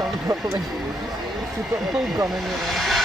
on properly. You've got the bulb gone in there.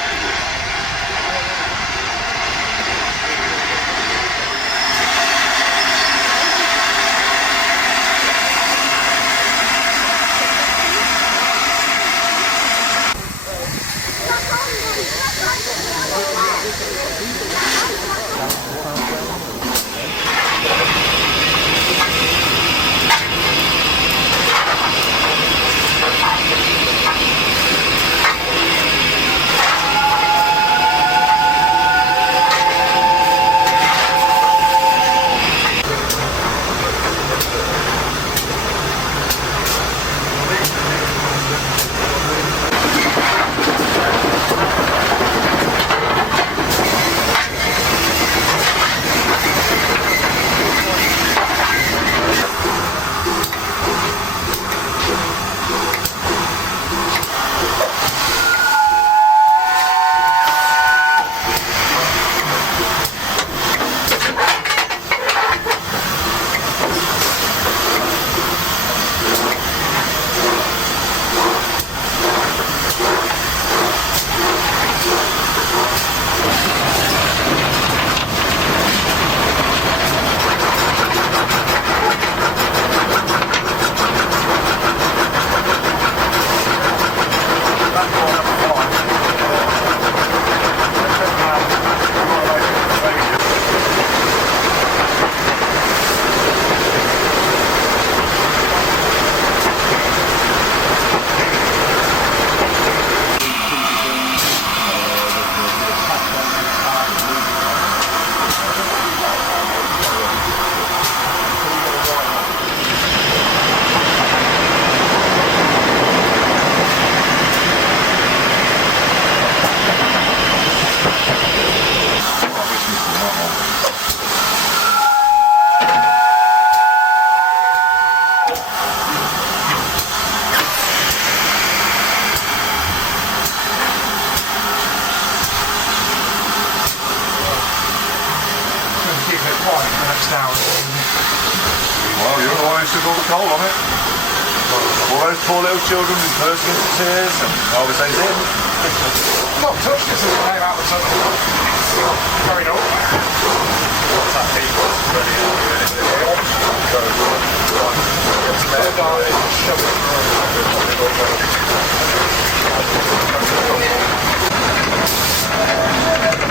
Well, you're the one who took all the coal on it. All those poor little children who burst into tears and obviously they did. Not touched it since I came out of the tunnel. It's carried on. What's that heat? Shove it through.